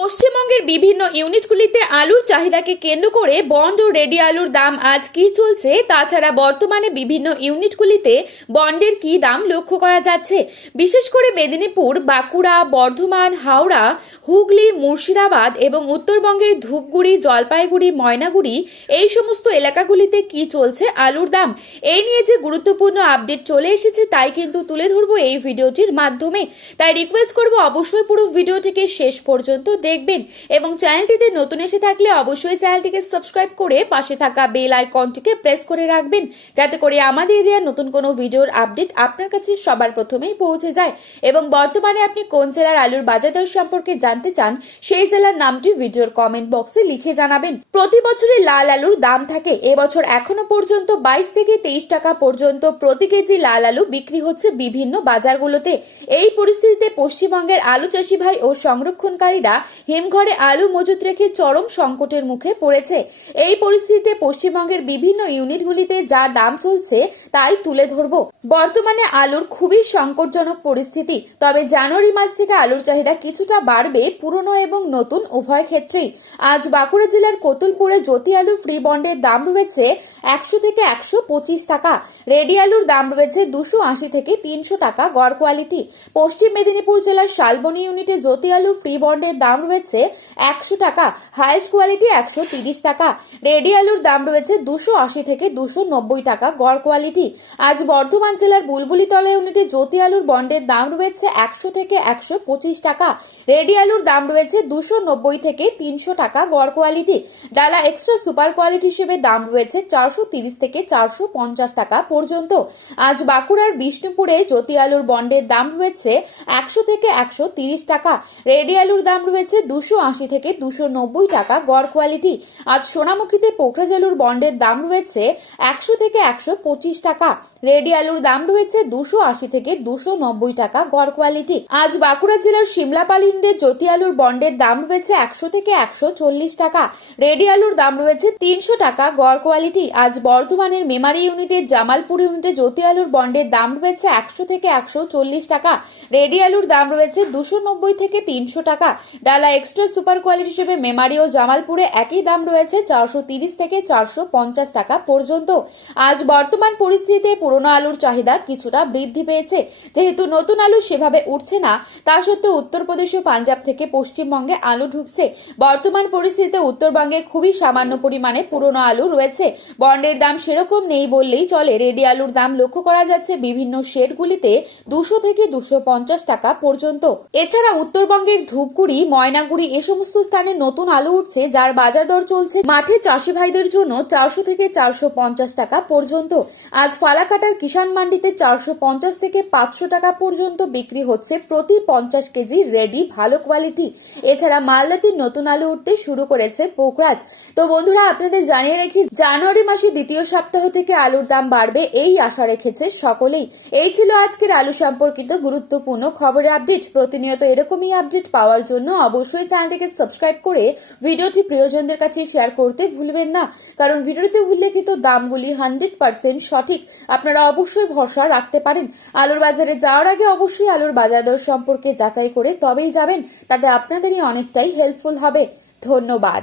পশ্চিমবঙ্গের বিভিন্ন ইউনিটগুলিতে আলুর চাহিদাকে কেন্দ্র করে বন্ড ও রেডি আলুর দাম আজ কি চলছে, তাছাড়া বর্তমানে বিভিন্ন ইউনিটগুলিতে বন্ডের কি দাম লক্ষ্য করা যাচ্ছে। বিশেষ করে মেদিনীপুর, বাঁকুড়া, বর্ধমান, হাওড়া, হুগলি, মুর্শিদাবাদ এবং উত্তরবঙ্গের ধূপগুড়ি, জলপাইগুড়ি, ময়নাগুড়ি এই সমস্ত এলাকাগুলিতে কি চলছে আলুর দাম, এই নিয়ে যে গুরুত্বপূর্ণ আপডেট চলে এসেছে তাই কিন্তু তুলে ধরবো এই ভিডিওটির মাধ্যমে। তাই রিকোয়েস্ট করবো অবশ্যই পুরো ভিডিওটিকে শেষ পর্যন্ত দেখবেন এবং চ্যানেলটিতে নতুন এসে থাকলে অবশ্যই চ্যানেলটিকে সাবস্ক্রাইব করে পাশে থাকা বেল আইকনটিকে প্রেস করে রাখবেন, যাতে করে আমাদের দেওয়া নতুন কোনো ভিডিওর আপডেট আপনার কাছে সবার প্রথমেই পৌঁছে যায়। এবং বর্তমানে আপনি কোন জেলার আলুর বাজার দর সম্পর্কে জানতে চান সেই জেলার নামটি ভিডিওর কমেন্ট বক্সে লিখে জানাবেন। প্রতি বছরে লাল আলুর দাম থাকে, এবছর এখনো পর্যন্ত 22 থেকে 23 টাকা পর্যন্ত প্রতি কেজি লাল আলু বিক্রি হচ্ছে বিভিন্ন বাজারগুলোতে। এই পরিস্থিতিতে পশ্চিমবঙ্গের আলু চাষি ভাই ও সংরক্ষণকারীরা হিমঘরে আলু মজুত রেখে চরম সংকটের মুখে পড়েছে। এই পরিস্থিতিতে পশ্চিমবঙ্গের বিভিন্ন ইউনিটগুলিতে যা দাম চলছে তাই তুলে ধরব। বর্তমানে আলুর খুবই সংকটজনক পরিস্থিতি, তবে জানুয়ারি মাস থেকে আলুর চাহিদা কিছুটা বাড়বে পুরনো এবং নতুন উভয় ক্ষেত্রেই। আজ বাঁকুড়া জেলার কতুলপুরে জ্যোতি আলু ফ্রি বন্ডের দাম রয়েছে 100 থেকে 125 টাকা, রেডি আলুর দাম রয়েছে 280 থেকে 300 টাকা গড় কোয়ালিটি। পশ্চিম মেদিনীপুর জেলার শালবনী ইউনিটে জ্যোতি আলু ফ্রি বন্ডের দাম রয়েছে 100 টাকা, হাইস্ট কোয়ালিটি 130 টাকা, রেডি আলুর দাম রয়েছে 280 থেকে 290 টাকা গড় কোয়ালিটি। আজ বর্ধমান জেলার বুলবুলিতলা ইউনিটে জ্যোতি আলুর বন্ডের দাম রয়েছে 100 থেকে 125 টাকা, রেডি আলুর দাম রয়েছে 290 থেকে 300 টাকা গড় কোয়ালিটি। ডালা এক্সট্রা সুপার কোয়ালিটি হিসেবে দাম রয়েছে 430 থেকে 450 টাকা পর্যন্ত। আজ বাঁকুড়ার বিষ্ণুপুরে জ্যোতি আলুর বন্ডের দাম রয়েছে 100 থেকে 130 টাকা, রেডি আলুর দাম রয়েছে 280 থেকে 290 টাকা গড় কোয়ালিটি। আজ সোনামুখীতে পোখরাজ আলুর বন্ডের দাম রয়েছে 100 থেকে 125 টাকা, রেডি আলুর দাম রয়েছে 280 থেকে 290 টাকা গড় কোয়ালিটি। আজ বাঁকুড়া জেলার সিমলাপাল ইউনিটে জ্যোতি আলুর বন্ডের দাম রয়েছে 100 থেকে 140 টাকা, রেডি আলুর দাম রয়েছে 300 টাকা গড় কোয়ালিটি। আজ বর্ধমানের মেমারি ইউনিটে জামালপুর ইউনিটে জ্যোতি আলুর বন্ডের দাম রয়েছে 100 থেকে 140 টাকা, রেডি আলুর দাম রয়েছে 290 থেকে 300 টাকা। ডালা এক্সট্রা সুপার কোয়ালিটি হিসেবে মেমারি ও জামালপুরে একই দাম রয়েছে 430 থেকে 450 টাকা পর্যন্ত। আজ বর্তমান পরিস্থিতিতে পুরনো আলুর চাহিদা কিছুটা বৃদ্ধি পেয়েছে, যেহেতু নতুন আলু সেভাবে উঠছে না, তা সত্ত্বেও উত্তরপ্রদেশ ও পাঞ্জাব থেকে পশ্চিমবঙ্গে আলু ঢুকছে। বর্তমান পরিস্থিতিতে উত্তরবঙ্গে খুবই সামান্য পরিমাণে পুরনো আলু রয়েছে, বন্ডের দাম সেরকম নেই বললেই চলে। রেডি আলুর দাম লক্ষ্য করা যাচ্ছে বিভিন্ন শেডগুলিতে 200 থেকে 250 টাকা পর্যন্ত। এছাড়া উত্তরবঙ্গের ধূপগুড়ি, ময়নাগুড়ি এ সমস্ত স্থানে নতুন আলু উঠছে, যার বাজার দর চলছে মাঠে চাষি ভাইদের জন্য 400 থেকে 450 টাকা পর্যন্ত। আজ ফালাকাটার কিষাণ মান্ডিতে 450 থেকে 500 টাকা পর্যন্ত বিক্রি হচ্ছে প্রতি 50 কেজি রেডি ভালো কোয়ালিটি। এছাড়া মালদাতির নতুন আলু উঠতে শুরু করেছে পোখরাজ। তো বন্ধুরা, আপনাদের জানিয়ে রাখি, জানুয়ারি মাসের দ্বিতীয় সপ্তাহ থেকে আলুর দাম বাড়বে এই আশা রেখেছে সকলেই। এই ছিল আজকের আলু সম্পর্কিত গুরুত্বপূর্ণ খবরের আপডেট। প্রতিনিয়ত এরকমই আপডেট পাওয়ার জন্য অবশ্যই চ্যানেলটিকে সাবস্ক্রাইব করে ভিডিওটি প্রিয়জনদের কাছে শেয়ার করতে ভুলবেন না, কারণ ভিডিওতে উল্লেখিত দামগুলি 100% সঠিক। আপনারা অবশ্যই ভরসা রাখতে পারেন। আলুর বাজারে যাওয়ার আগে অবশ্যই আলুর বাজার দর সম্পর্কে যাচাই করে তবেই যাবেন, তাতে আপনাদেরই অনেকটাই হেল্পফুল হবে। ধন্যবাদ।